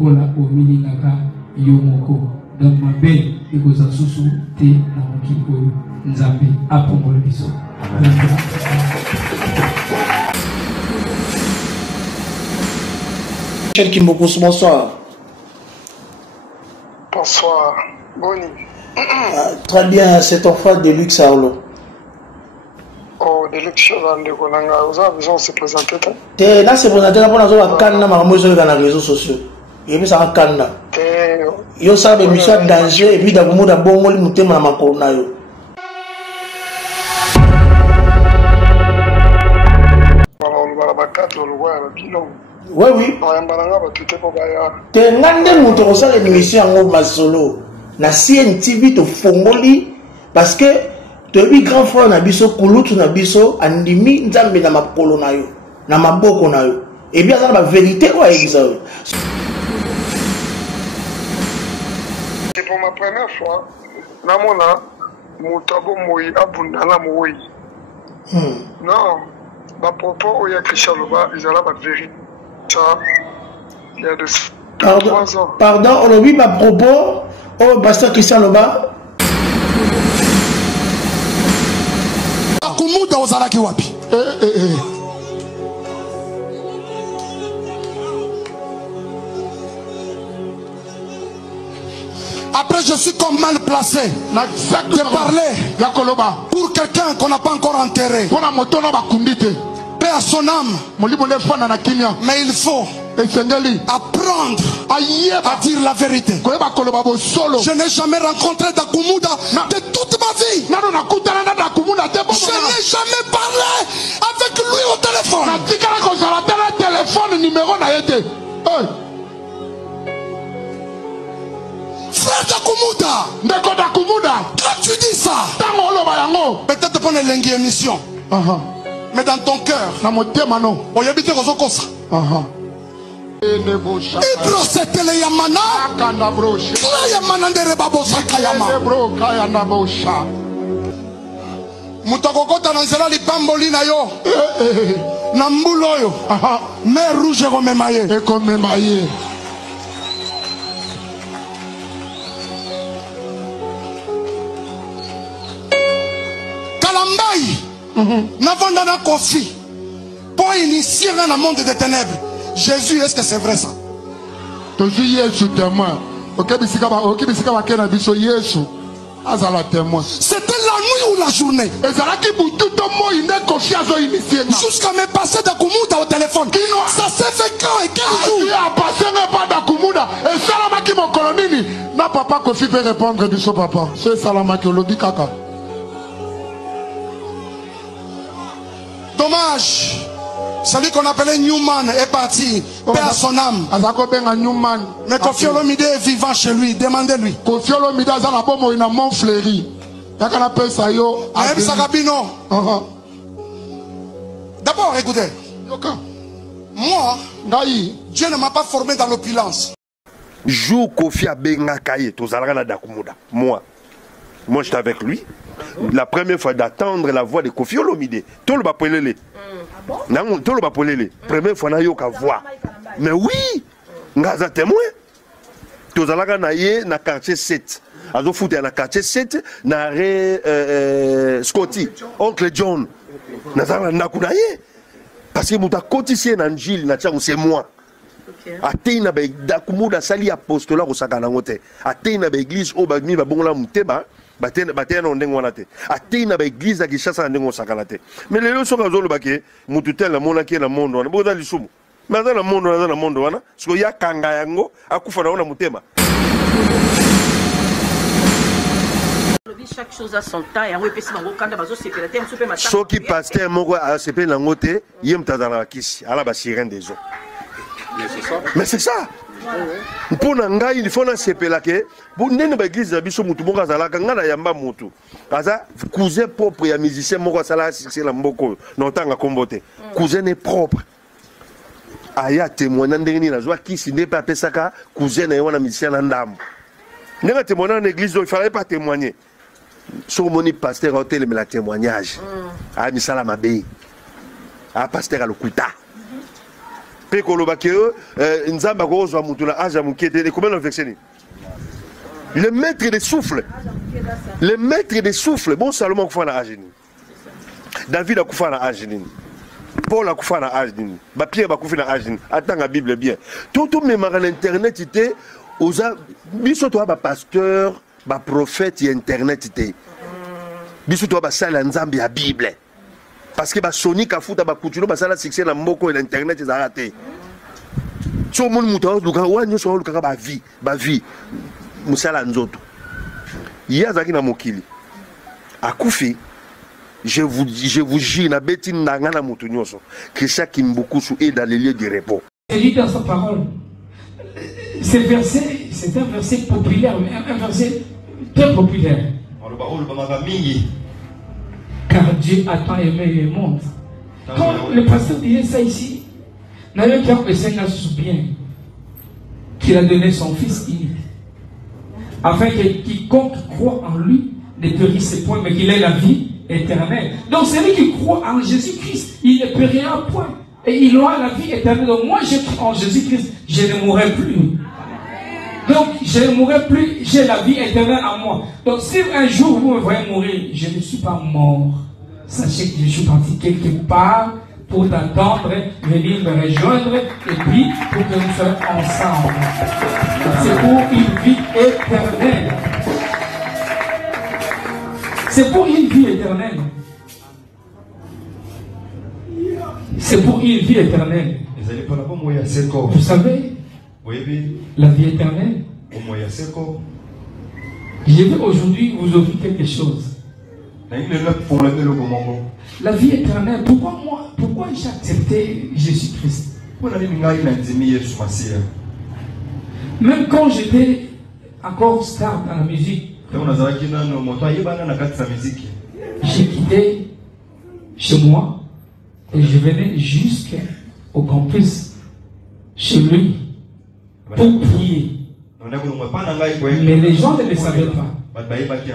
Kola omilingaka yomoko. Donc ma belle ekoza susu te na mokili oyo Nzambe apongola biso. Michel Kimbokous, bonsoir. Bonsoir, Boni. Très bien, c'est ton frère Deluxe Arlo. Oh, Deluxe Arlo, vous avez besoin de se présenter. Là, c'est présenté pour nous avoir Canna, mais sur les réseaux sociaux. Et puis ça va Canna. Yo savez, Michel danger, et puis d'abord, d'abord, moi, nous t'aimons à ma corona. Oui, oui. T'es ngande moto ko sala émission en masolo na CNTV to fongoli parce que to bi grand frère na biso kulutu na biso andimi nzambe na makolo na yo na maboko na yo et bien ça la vérité ou exact. C'est pour ma première fois na mona mutabo moyi abundana moyi. Non, ba propos oya Christian Loba izala ba vérité. Il y a de 3 ans. Pardon, on a vu ma propos au pasteur Christian Loba. Akumuda ozalaki wapi? Après, je suis comme mal placé de parler pour quelqu'un qu'on n'a pas encore enterré. Paix à son âme. Mais il faut apprendre à dire la vérité. Je n'ai jamais rencontré Dakumuda de toute ma vie. Je n'ai jamais parlé avec lui au téléphone. Frère Dakumuda, quand tu dis ça, peut-être pour une émission. Mais dans ton cœur, on y habite aux Okosa. Ibro setele yamana, kla yamana ndere babo sakayama. Mutakokota nanzela lipamboli na yo, na mbulo yo, mer rouge komemaye. Kalambai. N'avons Kofi pour initier dans le monde des ténèbres. Jésus, est-ce que c'est vrai ça? C'était la nuit ou la journée? Jusqu'à me passer Dakumuda au téléphone. Ça s'est fait quand et quel jour? Papa Kofi peut répondre du papa. C'est Salamaki Olobi Kaka. Dommage. Celui qu'on appelait Newman est parti. Paix à son âme. Mais Kofi Olomide est vivant chez lui. Demandez-lui. Kofi Olomide a la bombe in a mon fleuri. D'abord, écoutez. Moi, Dieu ne m'a pas formé dans l'opulence. Jour Kofi a bengakaye, tozalaka Dakumuda. Moi, j'étais avec lui. La première fois d'attendre la voix de Kofi Olomide. Tout le bapolele. Tout le bapolele. Première fois na yo ka voix. Mais oui, ngaza témoin. Tozalaka na ye na quartier 7. Azo foute na quartier 7 na Scotty, oncle John. Nazala nakuna ye. Parce que muta kotisi na njili na tsango c'est moi. Atena ba Dakumuda sali apostolat ko sakana ngote. Atena ba église o ba mi ba bongola muteba. Batena ndenge wana te. Atena ba église ki chassa ndenge sakana te. Mais les leçons azolo bake mututel na mona ki na mondo wana. Boza lisumu. Mais na mondo wana. Siko ya kanga yango akufa na wana mutema. Chaque chose a son temps et on peut passer dans le canada bazo c'est pelater un super matin. Ceux qui pasteur moko a sepé na ngote yem tazana kisi ala ba sirène des eaux. Mais c'est ça. Pour nanga il faut na sepela ke pour nene ba église na biso mutu moko azala ngana yamba mutu. Aza cousin propre ya musicien moko sala c'est la mboko na tanga kombote. Cousin est propre. Aya témoignant ndeni na zwa kisi ne pas pesaka cousin na wana musicien na ndam. Nena témoignant en église il fallait pas témoigner. Sur mon pasteur a tel mais la témoignage. Ah misala mabe. Ah pasteur a le kuta. Pe koloba ke nzamba ko zo mutuna aja mukete et comment vexer. Le maître des souffles. Le maître des souffles. Bon Salomon ko na ajini. David a kufa na ajini. Paul a kufa na ajini. Ba Pierre ba kufa na ajini. Attends la Bible bien. Tout même à l'internet était aux biso toi ba pasteur, ba prophète et internet était. Biso toi ba sala nzambe ya Bible. Parce que ba Sonic a fouta ba coutuno ba sala succès na mboko et l'internet ils a raté. So mon muto luka wa nyoso luka ba vie musala nzoto. Yazaki na mokili. Akufi je vous jure na beti nanga na mutu nyoso que chaque Mbukusu est dans les lieux de repos. Il dit dans sa parole. Ce verset, c'est un verset populaire, mais un verset très populaire. Car Dieu a tant aimé le monde. Quand le pasteur disait ça ici, n'avait qu'un personne se souvient qu'il a donné son fils unique, afin que quiconque croit en lui ne périsse point, mais qu'il ait la vie éternelle. Donc celui qui croit en Jésus-Christ, il ne périra point. Et il aura la vie éternelle. Donc moi je crois en Jésus-Christ, je ne mourrai plus. Donc je ne mourrai plus, j'ai la vie éternelle en moi. Donc si un jour vous me voyez mourir, je ne suis pas mort. Sachez que je suis parti quelque part pour t'attendre, venir me rejoindre et puis pour que nous soyons ensemble. C'est pour une vie éternelle. C'est pour une vie éternelle. C'est pour une vie éternelle. Vous savez, la vie éternelle, je vais aujourd'hui vous offrir quelque chose. La vie éternelle, pourquoi j'ai accepté Jésus-Christ? Même quand j'étais encore star dans la musique, j'ai quitté chez moi et je venais jusqu'au campus chez lui pour prier. Mais les gens ne le savaient pas.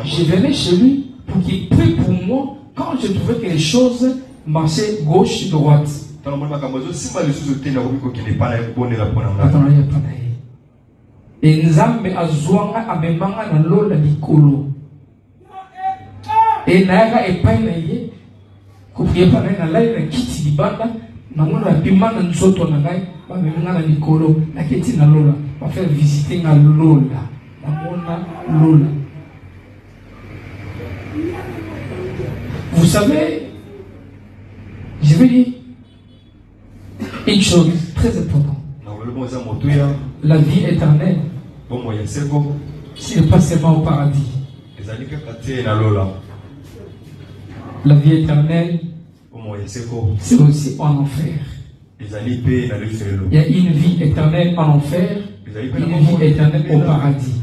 Je venais chez lui pour qu'il prie pour moi quand je trouvais que les choses marchaient gauche-droite. Et Nzambe azwanga amemanga na lola likolo. Et naga epai na ye kuprier pa na lai na kiti libanda na mona bimana nzoto na ngai ba memanga na likolo na kiti na lola ba faire visiter na lola na mona lola. Vous savez, je vais dire une chose très importante. La vie éternelle, ce n'est pas seulement au paradis. La vie éternelle, c'est aussi en enfer. Il y a une vie éternelle en enfer, une vie éternelle au paradis.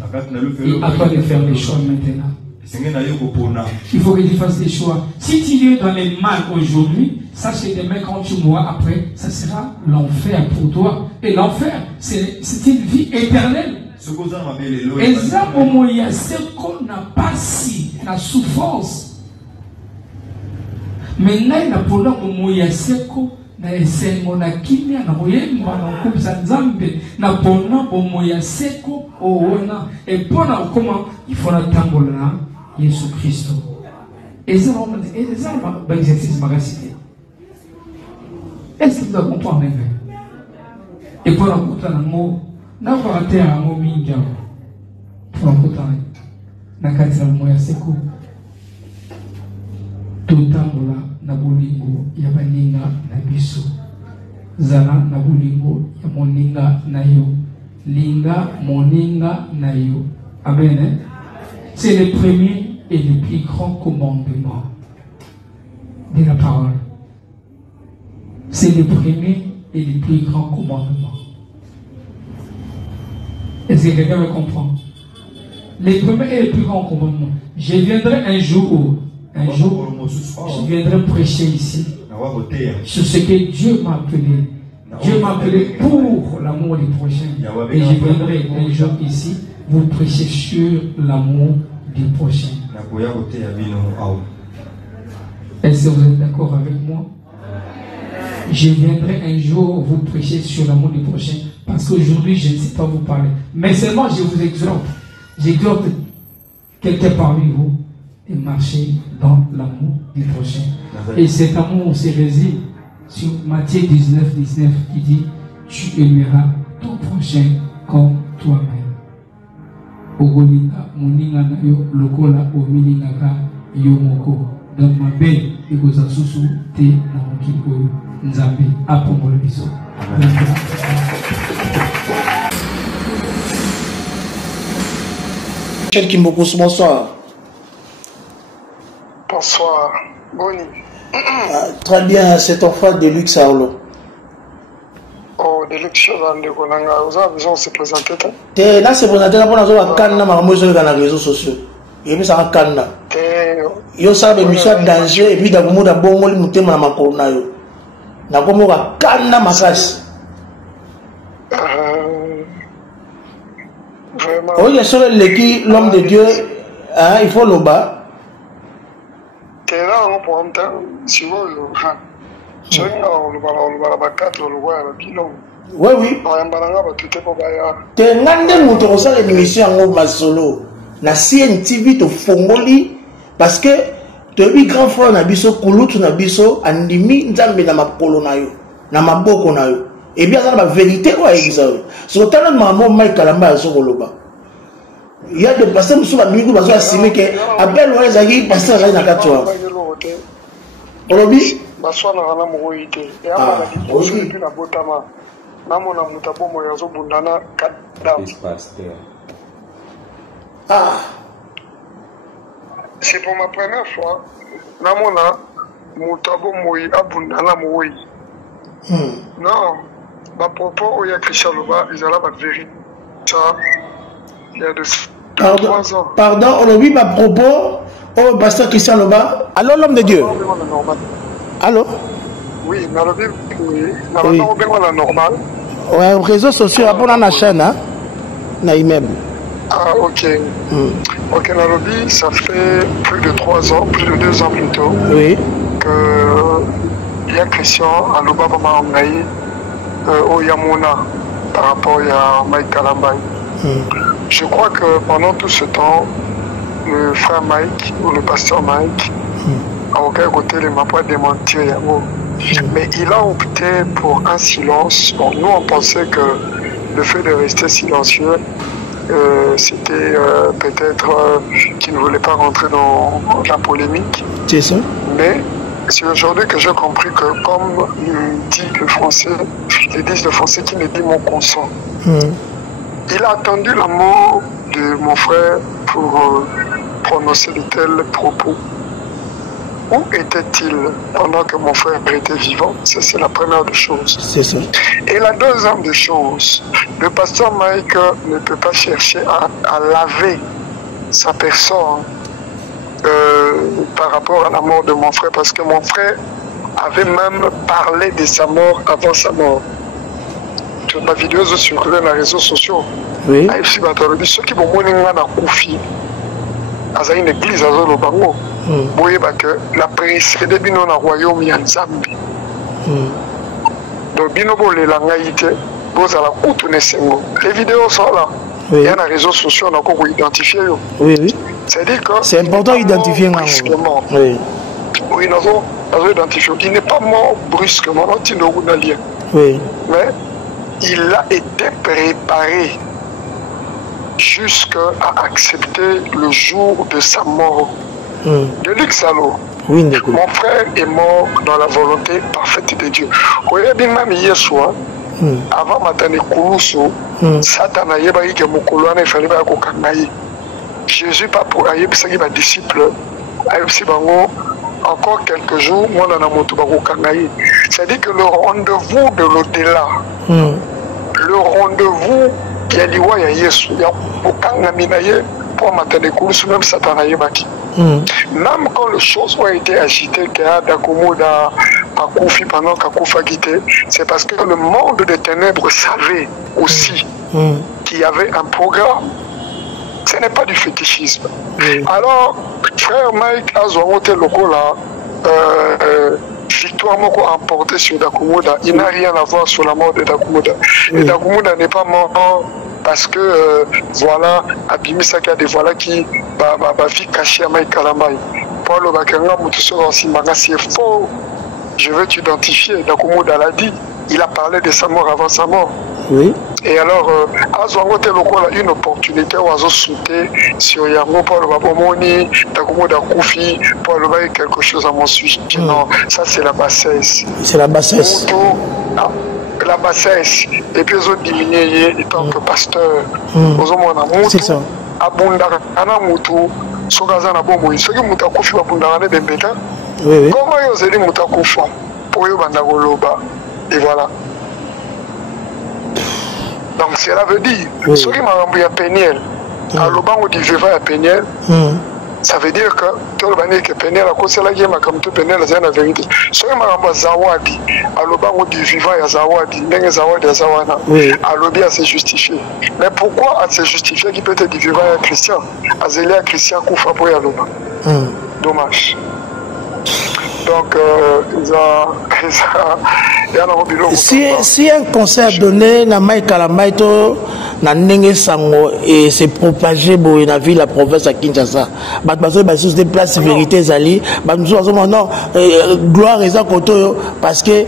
Et à toi de faire les choix maintenant. Il faut que tu fasses des choix. Si tu es dans les mal aujourd'hui, sache que demain quand tu mourras après, ça sera l'enfer pour toi. Et l'enfer, c'est une vie éternelle. Et ça, au moins, c'est qu'on n'a pas si la souffrance. Mais là, il a pour là, au moins, c'est qu'on na esengo na kimia na moyemba na kubisa nzambe na pona au moins c'est qu'on ona et pona comment il faut attendre là. Jésus Christ. Et ça, c'est un exercice magacité. Est-ce que vous avez compris même? Et pour raconter un mot, n'a pas raté un mot minga. Pour raconter un kati na moya seko. Tutambola na bolingo ya baninga na biso. Zala na bolingo ya moninga na yo. Linga moninga na yo. Amen. C'est le premier et le plus grand commandement de la parole. C'est le premier et le plus grand commandement. Est-ce que quelqu'un me comprend? Le premier et le plus grand commandement. Je viendrai un jour, je viendrai prêcher ici sur ce que Dieu m'a appelé. Dieu m'a appelé pour l'amour du prochain. Et je viendrai un jour ici vous prêcher sur l'amour du prochain. Est-ce que vous êtes d'accord avec moi? Je viendrai un jour vous prêcher sur l'amour du prochain, parce qu'aujourd'hui je ne sais pas vous parler. Mais seulement je vous exhorte, j'exhorte quelqu'un parmi vous de marcher dans l'amour du prochain. Et cet amour se réside sur Matthieu 19, 19 qui dit tu aimeras ton prochain comme toi-même. Ogolinga moninga na yo lokola ominingaka yo moko. Donc ma belle ekoza susu te na mokili oyo nzambe apombola biso. Michel Kimbokous, bonsoir. Bonsoir, Boni. Très bien, c'est ton frère de Luxe Arlo. Oh, de Luxe Arlo, vous avez besoin de se présenter. Là, c'est présenté pour nous avoir Canna, mais sur les réseaux sociaux. Et puis ça va Canna. Yo savez, monsieur danger, et puis dans le monde, bon, moi, nous t'aimons ma corona. Na comme on va Canna, massage. Vraiment. Oh, il y a sur l'homme de Dieu, hein, il faut le bas. T'es là, on prend un temps, si vous voulez. Tu es là, on va la 4, on va la bilan. Oui, oui. T'es ngande moto ko sala émission en masolo. Na CNTV to fongoli parce que to bi grand frère na biso kulutu na biso andimi nzambe na makolo na yo, na maboko na yo. Et bien ça la vérité quoi exact. So tellement maman Mike Kalamba so koloba. Il y a des personnes qui sont venus pour estimer que appel ouais zaki passer là na katwa. Olobi baswa na kana moite et ama na diposo na botama. Namona mutabo moya zo bundana kadam. Ah. C'est pour ma première fois. Namona mutabo moyi abundana moyi. Non. Ma propos où il y a Christian Loba, ils ont la vérité. Ça, il y a de 3 ans. Pardon, on a vu ma propos au pasteur Christian Loba. Allô, l'homme de Dieu. Allô? Oui, mais oui. La normale. Ouais, réseaux sociaux, après on a la chaîne, hein? Na immeuble. Ah, ok. Ok, Nairobi, ça fait plus de 3 ans, plus de 2 ans plutôt. Oui. Que il y a Christian à Loba Bamaangaï au Yamuna par rapport à Mike Kalambay. Je crois que pendant tout ce temps, le frère Mike ou le pasteur Mike a aucun côté ne m'a pas démenti. Mais il a opté pour un silence. Bon, nous, on pensait que le fait de rester silencieux, c'était peut-être qu'il ne voulait pas rentrer dans la polémique. C'est ça. Mais c'est aujourd'hui que j'ai compris que, comme dit le français, ils disent le français qui me dit mon consent. Il a attendu la mort de mon frère pour prononcer de tels propos. Où était-il pendant que mon frère était vivant? Ça, c'est la première des choses. C'est ça. Et la deuxième des choses, le pasteur Mike ne peut pas chercher à laver sa personne par rapport à la mort de mon frère, parce que mon frère avait même parlé de sa mort avant sa mort. Ma vidéo est circulée dans les réseaux sociaux. Oui. Ceux qui vont mourir dans Koufi, à une église à Zolobango, vous voyez que la précédée dans le royaume Yanzambi. Donc, les langaïtés, vous allez la sengo. Les vidéos sont là. Oui. Il y a des réseaux sociaux, on a encore identifié. Oui, oui. C'est-à-dire que c'est important d'identifier un brusquement. Oui. Oui, nous avons identifié. Il n'est pas mort brusquement, on a lien. Oui. Mais il a été préparé jusqu'à accepter le jour de sa mort. De Luxalo. Oui, mon frère est mort dans la volonté parfaite de Dieu. Même hier soir, avant Matane Koulouso, Satan a yébari que Mokoloane il fallait pas qu'on Jésus pas pour aïe pisaki ma disciple aïe bango encore quelques jours moi dans la moto bako kangaye. C'est-à-dire que le rendez-vous de l'au-delà, le rendez-vous qui a liwa ya Yesu ya okanga minaye pour Matane Koulouso même Satan a yébaki. Même quand les choses ont été agitées, qu'il y a d'Akomoda à Koufi pendant qu'Akoufa quitté, c'est parce que le monde des ténèbres savait aussi qu'il y avait un programme. Ce n'est pas du fétichisme. Alors, frère Mike a zongoté lokola, victoire moko emporté sur Dakumuda. Il n'a rien à voir sur la mort de Dakumuda. Et Dakumuda n'est pas mort parce que, voilà, Abimisaki a des voilà qui va vie cachée à Maï Kalamai. Pour le Bakanga, c'est faux. Je veux t'identifier. Dakumuda l'a dit. Il a parlé de sa mort avant sa mort. Oui. Et alors, Azwangote Lokola a une opportunité où Azo sauté sur Yango pour le Babomoni, Dakumuda Koufi, pour le bailler quelque chose à mon sujet. Non, ça c'est la bassesse. C'est la bassesse. La bassesse. Et puis ils ont diminué en tant que pasteur. C'est ça. Abundara, Anamutu, Sogazana Bomoui. Ce qui Mouta Koufi Abundara Bembeta. Oui. Comment ils ont dit Mouta Koufi pour eux Bandagoloba. Et voilà. Donc cela veut dire, ce qui m'a rempli à Péniel, à l'Oban dit je vais à Péniel, ça veut dire que tout le monde est Péniel, à cause de la guerre, comme tout Péniel, c'est la vérité. Ce qui m'a rempli à Zawadi, à l'Oban dit vivant à Zawadi, n'est Zawadi à Zawana, à l'Obi à se justifier. Mais pourquoi à se justifier qui peut être vivant à Christian, à Zélia Christian Koufa pour y aller? Dommage. Donc, si un conseil donné na Maï Kalamaito na Nenge Sango et c'est propagé dans la ville, la province à Kinshasa, sur des places vérité Zali, non, gloire et Koto parce que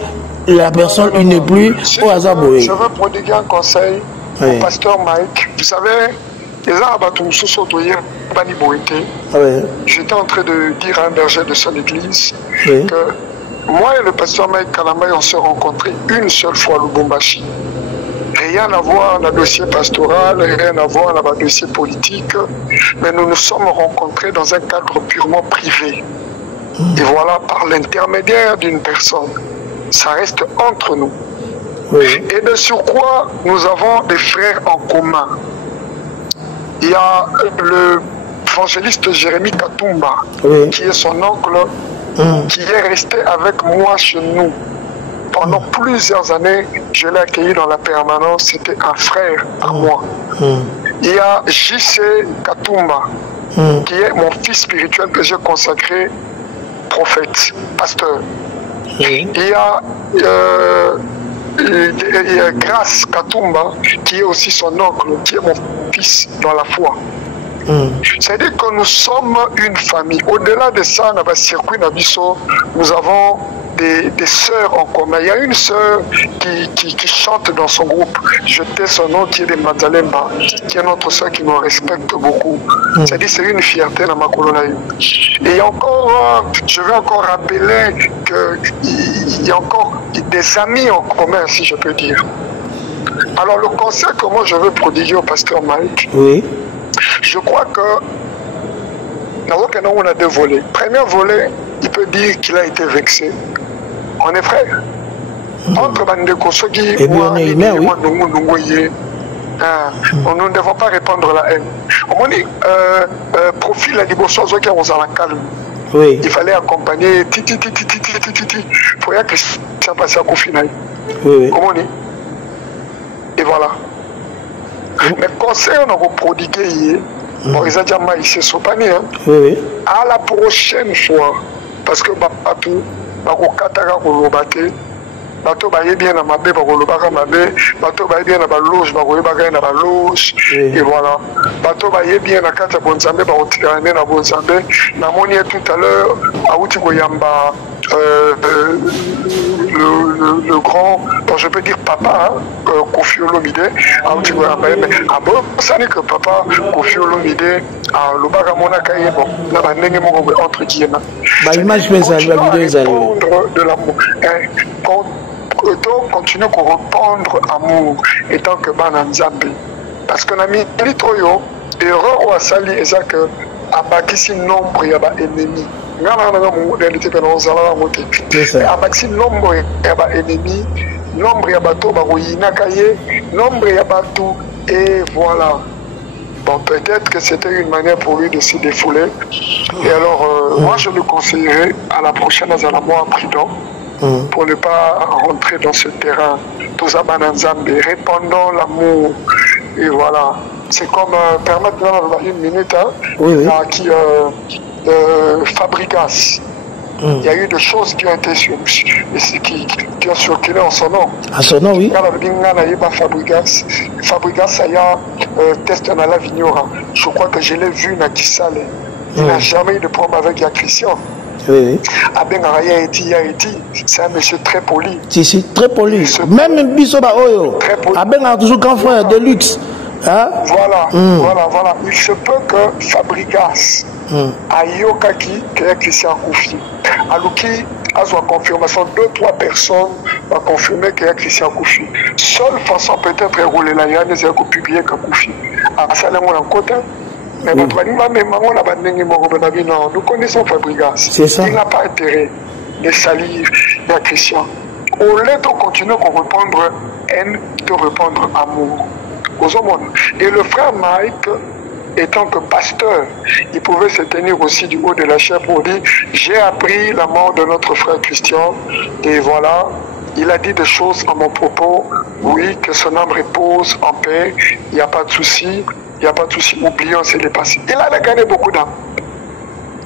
la personne il n'est plus au hasard. Je veux prodiguer un conseil au pasteur Mike. Vous savez, les gens j'étais en train de dire à un berger de son église que moi et le pasteur Mike Kalamai on s'est rencontrés une seule fois à Lubumbashi. Rien à voir dans le dossier pastoral, rien à voir dans le dossier politique, mais nous nous sommes rencontrés dans un cadre purement privé. Et voilà, par l'intermédiaire d'une personne. Ça reste entre nous. Et de surcroît, nous avons des frères en commun. Il y a l'évangéliste Jérémy Katumba, qui est son oncle, qui est resté avec moi chez nous. Pendant plusieurs années, je l'ai accueilli dans la permanence, c'était un frère à moi. Il y a JC Katumba, qui est mon fils spirituel que j'ai consacré prophète, pasteur. Il y a Grâce Katumba, qui est aussi son oncle, qui est mon fils dans la foi. C'est-à-dire que nous sommes une famille. Au-delà de ça, dans le circuit Nabiso, nous avons des sœurs en commun. Il y a une sœur qui chante dans son groupe. Je tais son nom, qui est de Madzalemba, qui est notre sœur qui nous respecte beaucoup. C'est-à-dire que c'est une fierté dans ma colonne. Et encore, je vais encore rappeler qu'il y a encore des amis en commun, si je peux dire. Alors le conseil que moi je veux prodiguer au pasteur Mike, je crois que on a deux volets. Premier volet, il peut dire qu'il a été vexé. On est frères. Entre Bandeko Sogi, moi, nous ne devons pas répandre la haine. On dit, profil à Liboso, qui on s'en calme. Il fallait accompagner titi pour que ça passe à Koufinaï. Comment on dit? Et voilà. Mais conseil, on a prodigué bon, ils ont déjà maïsé Sopani. À la prochaine fois, parce que Batou, Bako Katara Kolobate, Bato Baye bien à Mabé, Bako Lobaka Mabé, Bato Baye bien à Baloge, Bako Yebaka na Baloge, et voilà. Bato Baye bien à Kata Bonzambe, Bako Tirane na Bonzambe, Namoni tout à l'heure, à Outikoyamba. Le grand, bon, je peux dire papa, Kofi Olomide, ça n'est que papa, Kofi Olomide, le Monakaye, bon, là-bas, entre guillemets. L'image de l'amour. Continue à répandre amour, et tant que Bananzambi. Parce que Nami Litoyo, erreur ou à Sali, et ça que, à Bakissi, nombre, il y a des ennemis. Abaxi nombre ya ennemi, nombre ya bateau baroyinakaye, nombre ya bateau, et voilà. Bon, peut-être que c'était une manière pour lui de se défouler. Et alors, moi je le conseillerais à la prochaine Azalamoa prudent pour ne pas rentrer dans ce terrain. Tout ça, Bananzambe, répandons l'amour. Et voilà. C'est comme permettre une minute, hein, qui Fabrigas. Il y a eu des choses qui ont été qui ont circulé en son nom. À son nom, oui. Fabregas a test dans la Vignora. Je crois que je l'ai vu à Kissale. Il n'a jamais eu de problème avec Yann Christian. Oui. C'est un monsieur très poli. Si, très poli. Même Bissoba Oyo. Aben a toujours grand frère de luxe. Hein? Voilà. Il se peut que Fabregas a Yokaki, qui est Christian Koufi. Alouki a sa confirmation, 2-3 personnes ont confirmé qu'il y a Christian Koufi. Seule façon peut-être de rouler la Yann, c'est de publier Koufi. À Salomon en côté. Mais nous connaissons Fabregas. Il n'a pas intérêt de salir à Christian. Au lieu de continuer à répondre haine, de répondre amour. Et le frère Mike, étant que pasteur, il pouvait se tenir aussi du haut de la chair pour dire j'ai appris la mort de notre frère Christian et voilà, il a dit des choses à mon propos, oui, que son âme repose en paix, il n'y a pas de souci, oublions c'est le passé. Il a gagné beaucoup d'âme.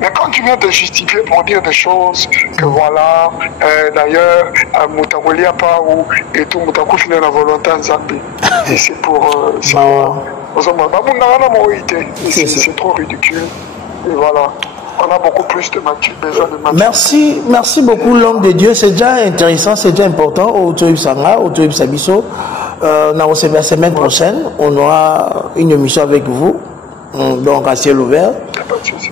Mais quand tu viens te justifier pour dire des choses, que voilà, d'ailleurs, Moutakolia pas ou et tout, Moutakou dans la volonté de Zambie. Et c'est pour. C'est trop ridicule. Et voilà. On a beaucoup plus de besoin de maturité. Merci beaucoup, l'homme de Dieu. C'est déjà intéressant, c'est déjà important. Au Toib Sanga, au Toib Sabiso. La semaine prochaine, on aura une émission avec vous. Donc à ciel ouvert.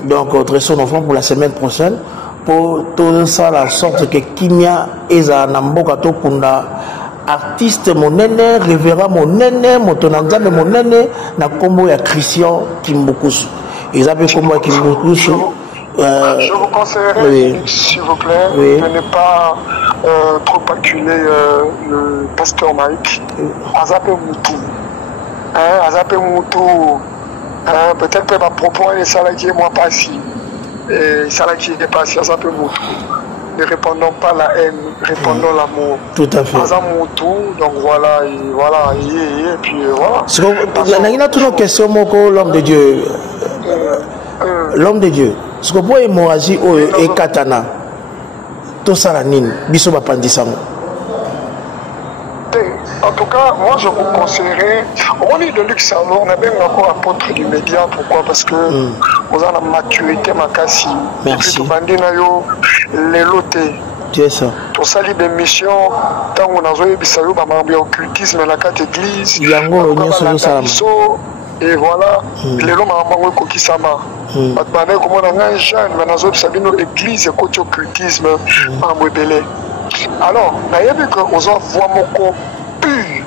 Donc très son enfant pour la semaine prochaine pour tout ça la sorte que Kimia eza namboka to kunda artiste monene révérend monene motonanzambe monene na kombo ya Christian Kimbukusu ezabe kombo ya Kimbukusu. Je vous conseillerais, s'il vous plaît, de ne pas trop acculer le pasteur Mike. Azape Moutou. Peut-être que ma propos est salarié, moi pas si. Et salarié n'est pas si, ça peut moutou. Ne répondons pas la haine, répondons l'amour. Tout à fait. Donc voilà, et puis voilà. Il y a toutes nos questions, l'homme de Dieu. L'homme de Dieu. Ce que pour hémorragie et katana, tout ça la nine, biso bapandisango. En tout cas, moi je vous conseillerais, on est de Luxembourg, on a bien encore apôtre du média, pourquoi? Parce que vous avez la maturité, Makassi. Merci. Les lotés. C'est ça. Tout ça, des missions, tant qu'on a joué, il y a occultisme, la carte église, et voilà, les hommes ont coquille sama. Comment on a un jeune, mais dans une église, côté occultisme, en rebelle. Alors, il y a vu que vous avez vu pur.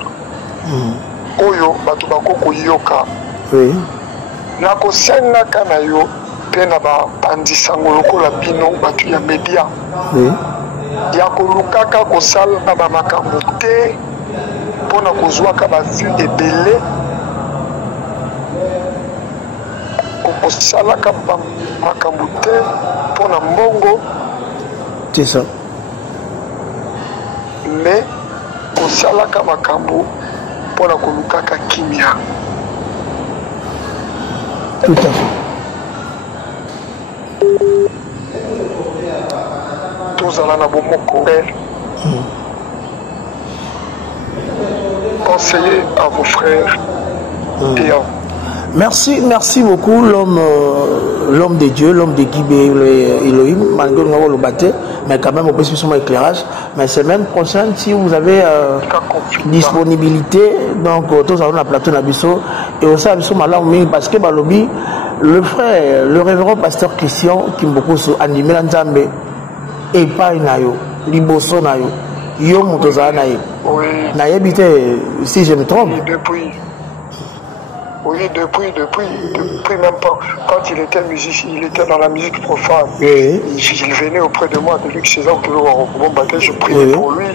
Oyo, batubako koyoka. Oui. Na kosenga kana yo pe na ba pandisango lokola bino batu ya media. Oui. Ya kolukaka kosala na ba makambo te pona kozwaka ba vue ebele. Kosala ka ba makambo te pona mbongo. C'est ça. Mais kosala ka makambo pona kolukaka kimia. Tout à fait. Tous allons à Bomoko. Conseillez à vos frères et à vous. Merci beaucoup l'homme de Dieu, l'homme de Guibé Elohim, malgré le bâté, mais quand même on peut suivre son éclairage. Mais semaine prochaine, si vous avez disponibilité, donc tous allons à plateau Nabiso et aussi à Nabiso Malam, parce que Balobi, le frère, le révérend pasteur Christian Kimbukusu animé l'Anzambe et pas Nayo, Liboso Nayo, Yo Motoza Nayo. Nayebite, si je me trompe. Oui, depuis même pas, quand il était musicien, il était dans la musique profane. Oui. Il venait auprès de moi, de Luc César, je priais pour lui,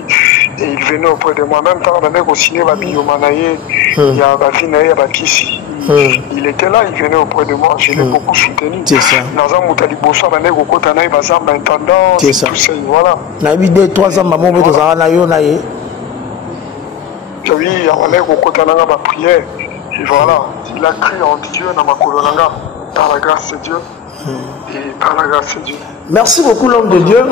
et il venait auprès de moi. Même temps, on avait signé Babiyomanaye, il y a Bafinaye, Bakissi. Il était là, il venait auprès de moi, je l'ai beaucoup soutenu. C'est ça. Dans un moutali bosso, on a Gokotanaï, Bazam, intendant, tout ça, voilà. On a eu 2-3 ans, maman, on a eu Naye. Oui, on a Gokotanaï, ma prière. Et voilà, il a crié en Dieu dans ma colonanga, par la grâce de Dieu. Et par la grâce de Dieu. Merci beaucoup l'homme de Dieu.